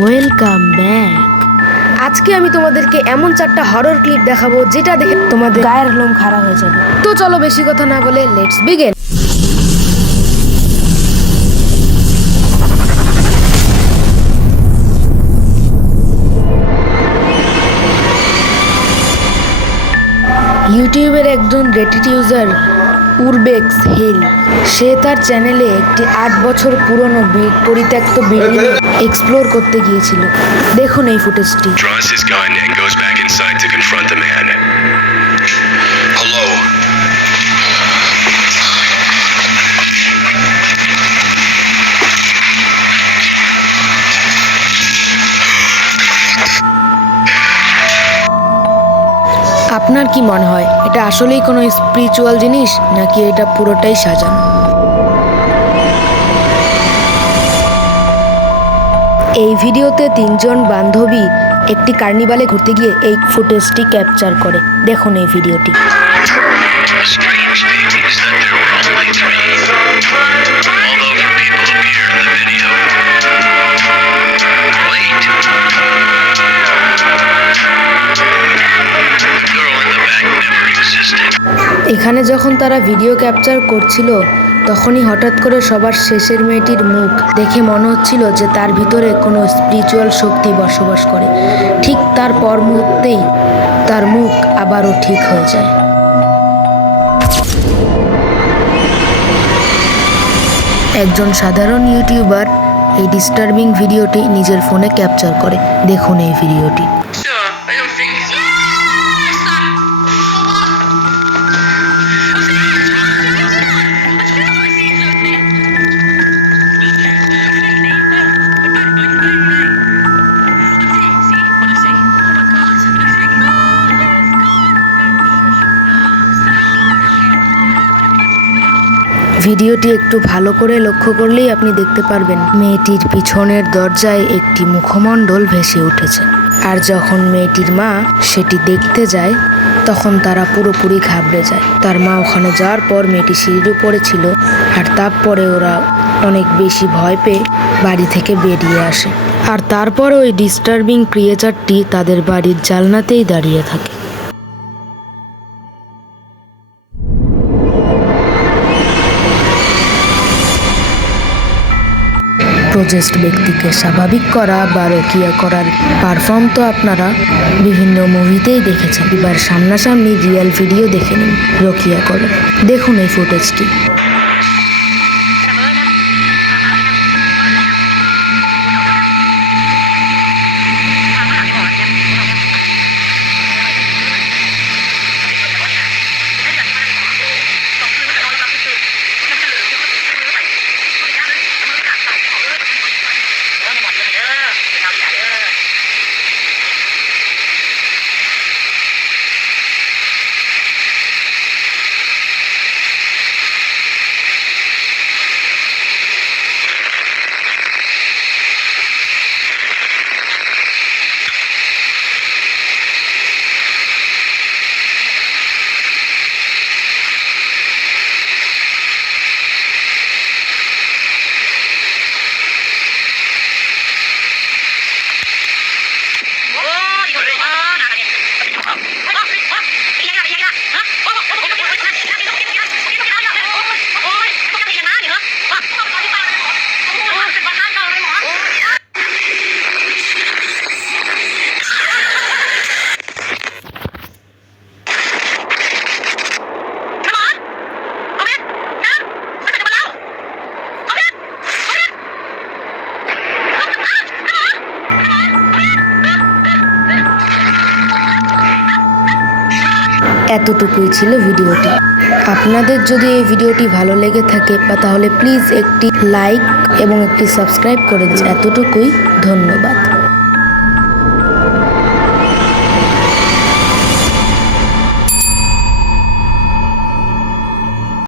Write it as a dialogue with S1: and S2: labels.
S1: Welcome back আজকে আমি তোমাদেরকে এমন চারটা হরর ক্লিপ দেখাবো যেটা দেখে তোমাদের গায়ের লোম খারাপ হয়ে যাবে। তো চলো বেশি কথা না বলে লেটস বিগেন ইউটিউবের একজন রেটিট ইউজার উরবেক্স হিল। সে তার চ্যানেলে একটি আট বছর পুরনো পরিত্যক্ত বিল্ডিং এক্সপ্লোর করতে গিয়েছিল। দেখুন এই ফুটেজটি আপনার কি মনে হয়, এটা আসলেই কোনো স্পিরিচুয়াল জিনিস, নাকি এটা পুরোটাই সাজানো? এই ভিডিওতে তিনজন বান্ধবী একটি কার্নিভালে ঘুরতে গিয়ে এই ফুটেজটি ক্যাপচার করে। দেখুন এই ভিডিওটি। এখানে যখন তারা ভিডিও ক্যাপচার করছিল, তখনই হঠাৎ করে সবার শেষের মেয়েটির মুখ দেখে মনে হচ্ছিল যে তার ভিতরে কোনো স্পিরিচুয়াল শক্তি বসবাস করে। ঠিক তার পর মুহূর্তেই তার মুখ আবারও ঠিক হয়ে যায়। একজন সাধারণ ইউটিউবার এই ডিস্টার্বিং ভিডিওটি নিজের ফোনে ক্যাপচার করে। দেখুন এই ভিডিওটি ভিডিওটি একটু ভালো করে লক্ষ্য করলেই আপনি দেখতে পারবেন মেয়েটির পিছনের দরজায় একটি মুখমণ্ডল ভেসে উঠেছে। আর যখন মেয়েটির মা সেটি দেখতে যায়, তখন তারা পুরোপুরি ঘাবড়ে যায়। তার মা ওখানে যাওয়ার পর মেয়েটি সিঁড়ির উপরে ছিল আর তারপরে ওরা অনেক বেশি ভয় পেয়ে বাড়ি থেকে বেরিয়ে আসে। আর তারপরে ওই ডিস্টার্বিং ক্রিয়েচারটি তাদের বাড়ির জালনাতেই দাঁড়িয়ে থাকে। প্রজেস্ট ব্যক্তিকে স্বাভাবিক করা বা রকিয়া করার পারফর্ম তো আপনারা বিভিন্ন মুভিতেই দেখেছেন। এবার সামনাসামনি রিয়েল ভিডিও দেখে নিন রকিয়া করে দেখুন এই ফুটেজটি। এতটুকুই ছিল ভিডিওটি। আপনাদের যদি এই ভিডিওটি ভালো লেগে থাকে, বা তাহলে প্লিজ একটি লাইক এবং একটি সাবস্ক্রাইব করে দিন। এতটুকুই ধন্যবাদ।